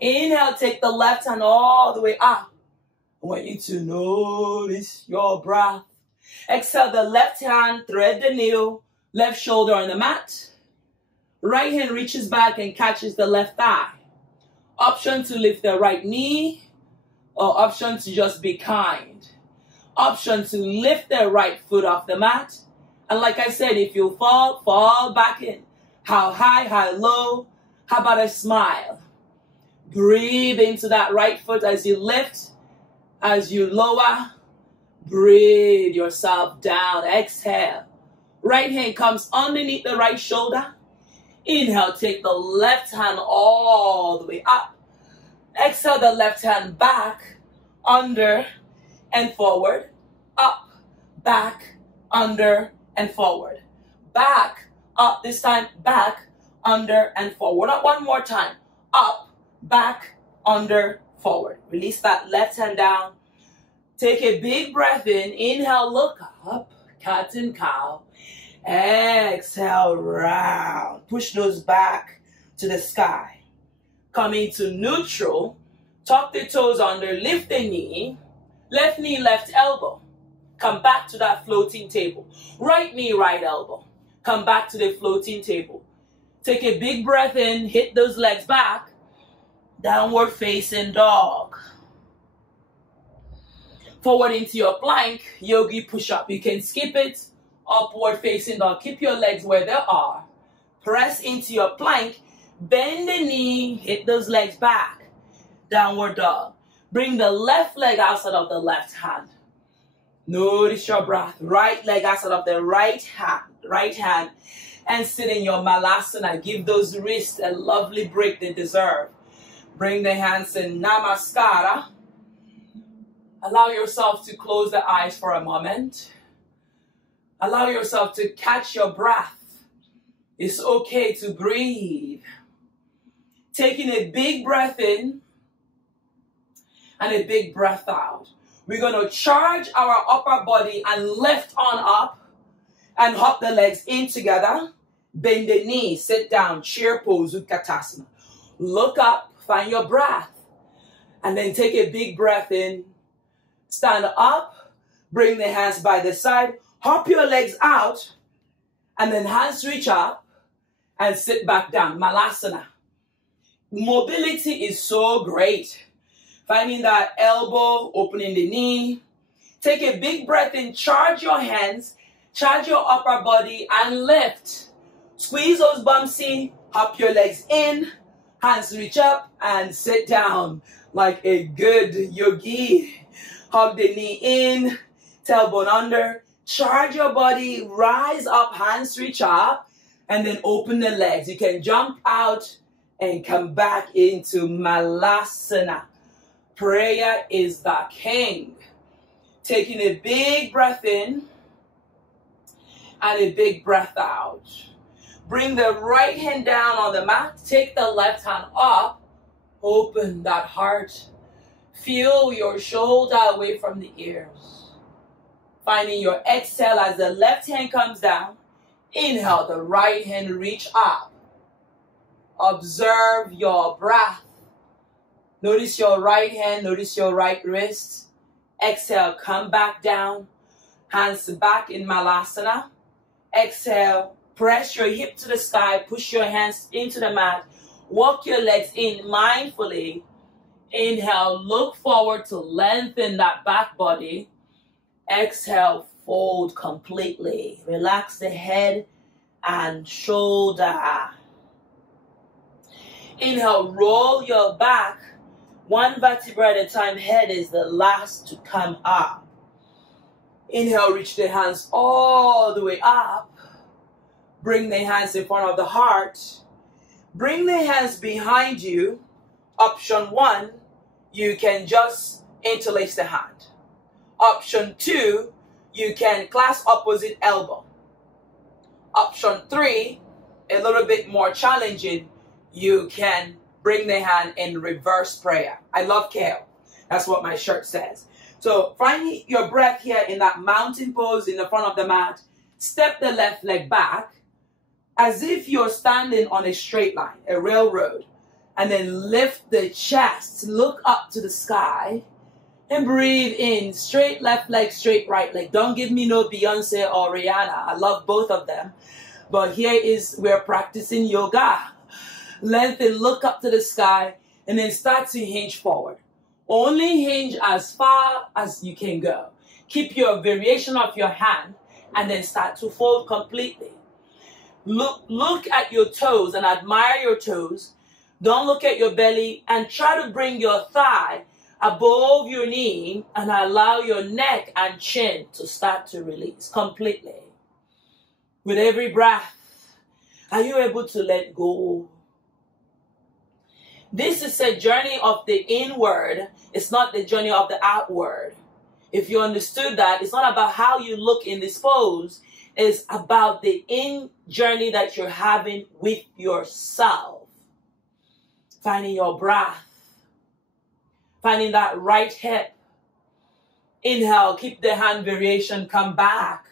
Inhale, take the left hand all the way up. I want you to notice your breath. Exhale, the left hand, thread the needle. Left shoulder on the mat. Right hand reaches back and catches the left thigh. Option to lift the right knee, or option to just be kind. Option to lift the right foot off the mat. And like I said, if you fall, fall back in. How high, how low? How about a smile? Breathe into that right foot as you lift, as you lower. Breathe yourself down. Exhale. Right hand comes underneath the right shoulder. Inhale, take the left hand all the way up. Exhale, the left hand back, under, and forward. Up, back, under, and forward. back, up, this time back, under, and forward. One more time. Up, back, under, forward. Release that left hand down. Take a big breath in. Inhale, look up, cat and cow. Exhale, round. Push those back to the sky. Coming to neutral. Tuck the toes under, lift the knee. Left knee, left elbow. Come back to that floating table. Right knee, right elbow. Come back to the floating table. Take a big breath in, hit those legs back. Downward facing dog. Forward into your plank, yogi push-up. You can skip it. Upward facing dog. Keep your legs where they are. Press into your plank. Bend the knee, hit those legs back. Downward dog. Bring the left leg outside of the left hand. Notice your breath. Right leg outside of the right hand. And sit in your malasana. Give those wrists a lovely break they deserve. Bring the hands in namaskara. Allow yourself to close the eyes for a moment. Allow yourself to catch your breath. It's okay to breathe. Taking a big breath in and a big breath out. We're going to charge our upper body and lift on up and hop the legs in together. Bend the knees, sit down, chair pose, Utkatasana. Look up, find your breath. And then take a big breath in. Stand up, bring the hands by the side, hop your legs out, and then hands reach up and sit back down, malasana. Mobility is so great. Finding that elbow, opening the knee. Take a big breath in, charge your hands, charge your upper body, and lift. Squeeze those bumpsy, hop your legs in, hands reach up, and sit down like a good yogi. Hug the knee in, tailbone under. Charge your body, rise up, hands reach up, and then open the legs. You can jump out and come back into malasana. Prayer is the king. Taking a big breath in and a big breath out. Bring the right hand down on the mat. Take the left hand up. Open that heart. Feel your shoulder away from the ears. Finding your exhale as the left hand comes down. Inhale, the right hand reach up. Observe your breath. Notice your right hand, notice your right wrist. Exhale, come back down. Hands back in malasana. Exhale, press your hip to the sky, push your hands into the mat. Walk your legs in mindfully. Inhale, look forward to lengthen that back body. Exhale, fold completely. Relax the head and shoulder. Inhale, roll your back. One vertebra at a time. Head is the last to come up. Inhale, reach the hands all the way up. Bring the hands in front of the heart. Bring the hands behind you. Option 1, you can just interlace the hand. Option 2, you can clasp opposite elbow. Option 3, a little bit more challenging, you can bring the hand in reverse prayer. I love kale. That's what my shirt says. So find your breath here in that mountain pose in the front of the mat. Step the left leg back as if you're standing on a straight line, a railroad. And then lift the chest. Look up to the sky. And breathe in. Straight left leg, straight right leg. Don't give me no Beyonce or Rihanna. I love both of them. But here is, we're practicing yoga. Lengthen, look up to the sky. And then start to hinge forward. Only hinge as far as you can go. Keep your variation of your hand. And then start to fold completely. Look at your toes and admire your toes. Don't look at your belly and try to bring your thigh above your knee and allow your neck and chin to start to release completely. With every breath, are you able to let go? This is a journey of the inward. It's not the journey of the outward. If you understood that, it's not about how you look in this pose. is about the in journey that you're having with yourself. Finding your breath. Finding that right hip. Inhale, keep the hand variation, come back.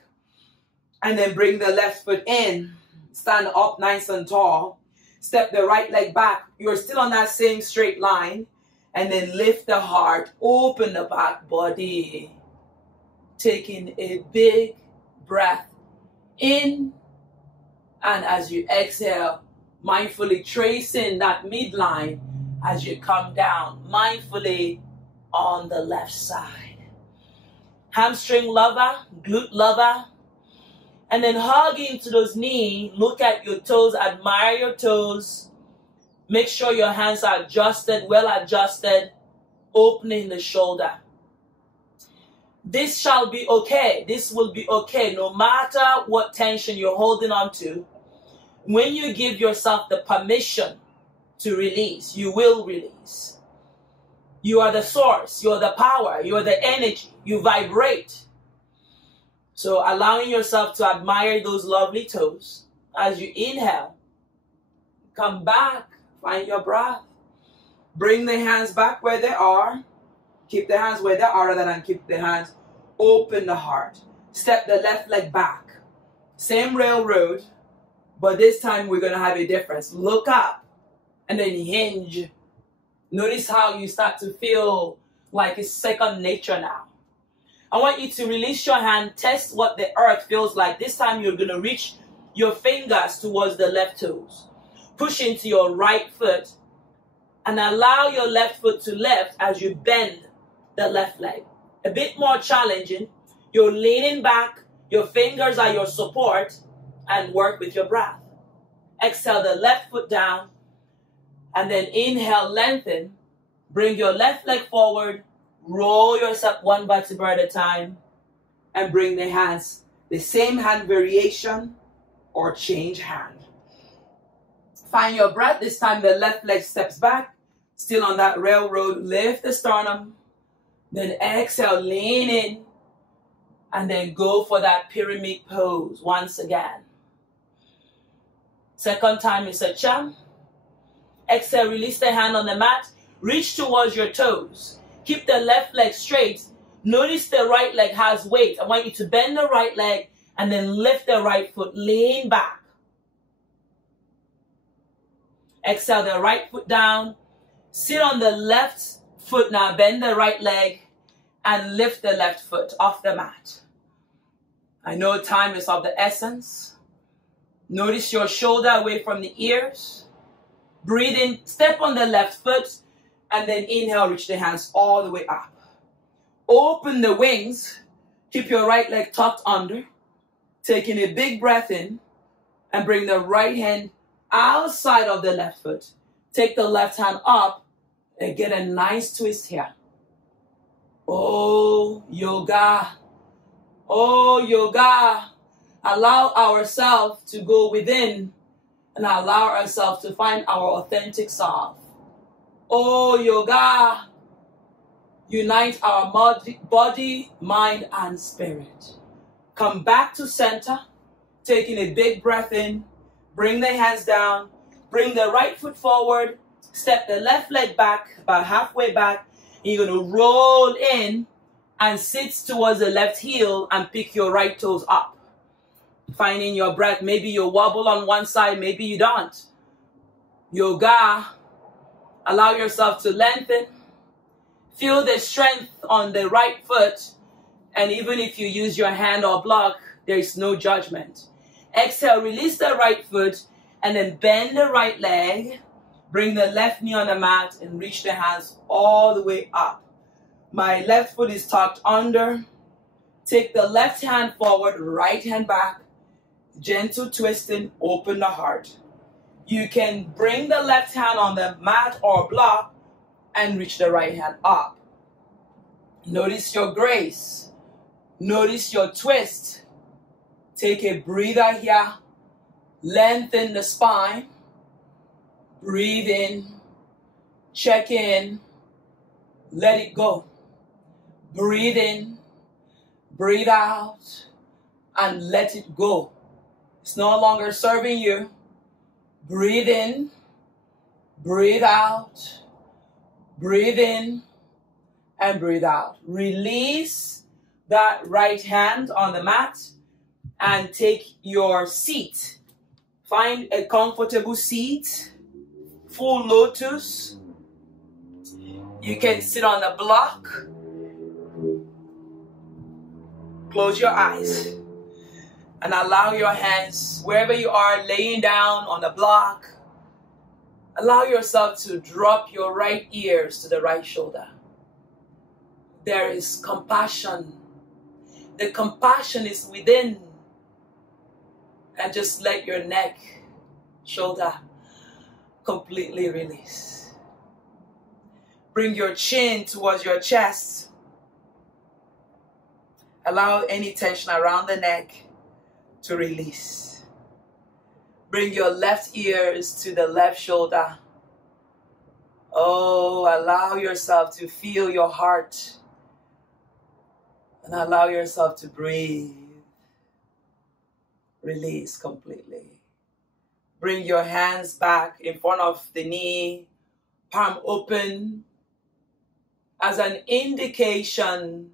And then bring the left foot in. Stand up nice and tall. Step the right leg back. You're still on that same straight line. And then lift the heart. Open the back body. Taking a big breath in. And as you exhale, mindfully tracing that midline as you come down. Mindfully on the left side. Hamstring lover, glute lover. And then hug into those knees. Look at your toes. Admire your toes. Make sure your hands are adjusted, well adjusted. Opening the shoulder. This shall be okay. This will be okay. No matter what tension you're holding on to. When you give yourself the permission to release, you will release. You are the source. You are the power. You are the energy. You vibrate. So allowing yourself to admire those lovely toes as you inhale. Come back. Find your breath. Bring the hands back where they are. Keep the hands where they are rather than keep the hands. Open the heart. Step the left leg back. Same railroad, but this time we're going to have a difference. Look up and then hinge. Notice how you start to feel like it's second nature now. I want you to release your hand, test what the earth feels like. This time you're going to reach your fingers towards the left toes. Push into your right foot and allow your left foot to lift as you bend the left leg. A bit more challenging. You're leaning back, your fingers are your support, and work with your breath. Exhale the left foot down and then inhale, lengthen. Bring your left leg forward. Roll yourself one vertebra at a time and bring the hands, the same hand variation or change hand. Find your breath. This time the left leg steps back, still on that railroad. Lift the sternum, then exhale, lean in, and then go for that pyramid pose once again. Second time is a charm. Exhale, release the hand on the mat, reach towards your toes. Keep the left leg straight. Notice the right leg has weight. I want you to bend the right leg and then lift the right foot. Lean back. Exhale the right foot down. Sit on the left foot now. Bend the right leg and lift the left foot off the mat. I know time is of the essence. Notice your shoulder away from the ears. Breathe in. Step on the left foot. And then inhale, reach the hands all the way up. Open the wings. Keep your right leg tucked under. Taking a big breath in. And bring the right hand outside of the left foot. Take the left hand up. And get a nice twist here. Oh, yoga. Oh, yoga. Allow ourselves to go within. And allow ourselves to find our authentic self. Oh, yoga, unite our body, mind, and spirit. Come back to center, taking a big breath in. Bring the hands down. Bring the right foot forward. Step the left leg back, about halfway back. And you're going to roll in and sit towards the left heel and pick your right toes up. Finding your breath. Maybe you wobble on one side, maybe you don't. Yoga. Allow yourself to lengthen. Feel the strength on the right foot. And even if you use your hand or block, there is no judgment. Exhale, release the right foot. And then bend the right leg. Bring the left knee on the mat and reach the hands all the way up. My left foot is tucked under. Take the left hand forward, right hand back. Gentle twisting, open the heart. You can bring the left hand on the mat or block and reach the right hand up. Notice your grace. Notice your twist. Take a breather here. Lengthen the spine. Breathe in. Check in. Let it go. Breathe in. Breathe out. and let it go. It's no longer serving you. Breathe in, breathe out, breathe in, and breathe out. Release that right hand on the mat and take your seat. Find a comfortable seat, full lotus. You can sit on a block. Close your eyes and allow your hands, wherever you are, laying down on a block, allow yourself to drop your right ears to the right shoulder. There is compassion. The compassion is within. And just let your neck, shoulder completely release. Bring your chin towards your chest. Allow any tension around the neck to release. Bring your left ears to the left shoulder. Oh, allow yourself to feel your heart. And allow yourself to breathe. Release completely. Bring your hands back in front of the knee, palm open, as an indication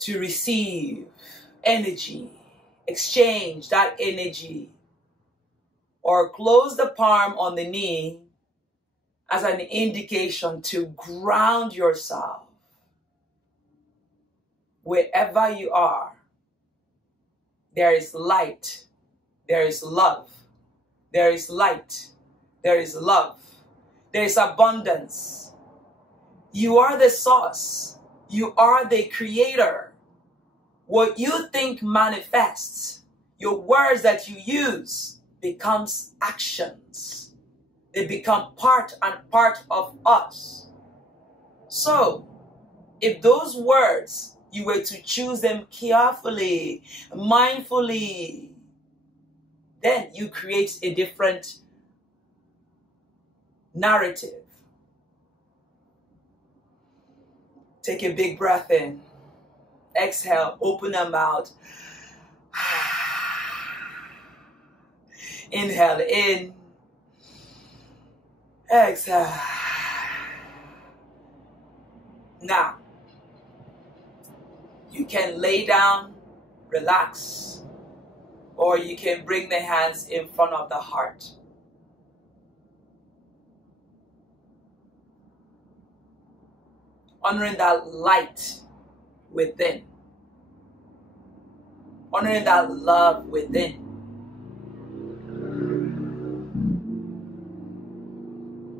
to receive energy, exchange that energy, or close the palm on the knee as an indication to ground yourself wherever you are. There is light, there is love, there is light, there is love, there is abundance. You are the source, you are the creator. What you think manifests, your words that you use becomes actions. They become part and part of us. So, if those words, you were to choose them carefully, mindfully, then you create a different narrative. Take a big breath in. Exhale, open your mouth. Inhale in. Exhale. Now, you can lay down, relax, or you can bring the hands in front of the heart. Honoring that light within. Honoring that love within.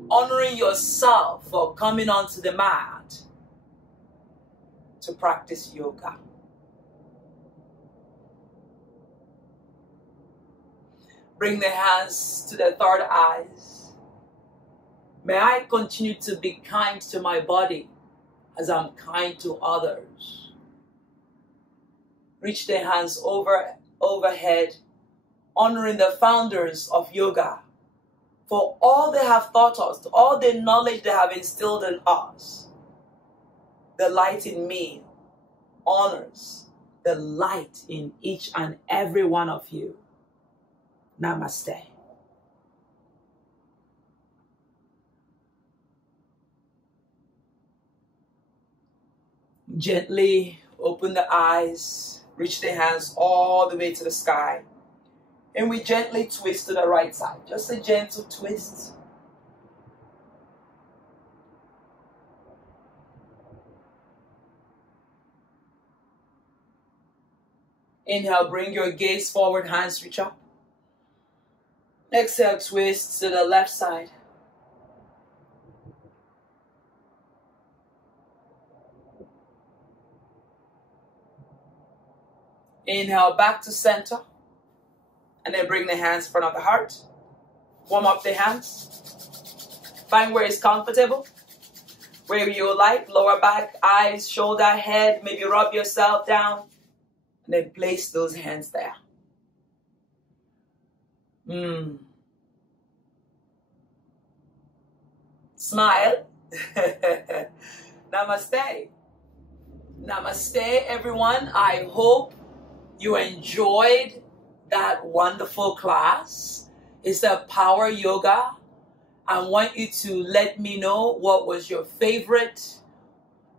Honoring yourself for coming onto the mat to practice yoga. Bring the hands to the third eyes. May I continue to be kind to my body as I'm kind to others. Reach the hands overhead, honoring the founders of yoga for all they have taught us, all the knowledge they have instilled in us. The light in me honors the light in each and every one of you. Namaste. Gently open the eyes, reach the hands all the way to the sky, and we gently twist to the right side. Just a gentle twist. Inhale, bring your gaze forward, hands reach up. Exhale, twist to the left side. Inhale, back to center. And then bring the hands in front of the heart. Warm up the hands. Find where it's comfortable. Where you like, lower back, eyes, shoulder, head. Maybe rub yourself down. And then place those hands there. Smile. Namaste. Namaste, everyone. I hope you enjoyed that wonderful class. It's a power yoga. I want you to let me know what was your favorite,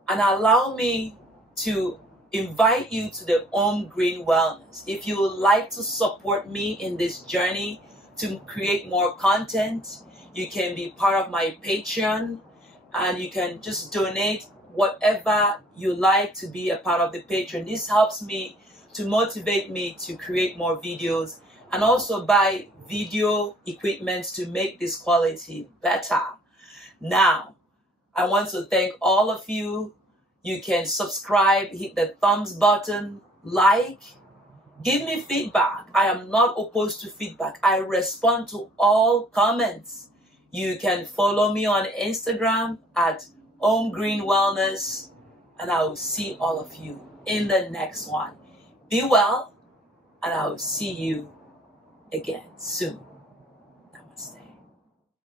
and allow me to invite you to the Home Green Wellness. If you would like to support me in this journey to create more content, you can be part of my Patreon, and you can just donate whatever you like to be a part of the Patreon. This helps me to motivate me to create more videos and also buy video equipment to make this quality better. Now, I want to thank all of you. You can subscribe, hit the thumbs button, like, give me feedback. I am not opposed to feedback. I respond to all comments. You can follow me on Instagram at Home Green Wellness, and I will see all of you in the next one. Be well, and I will see you again soon.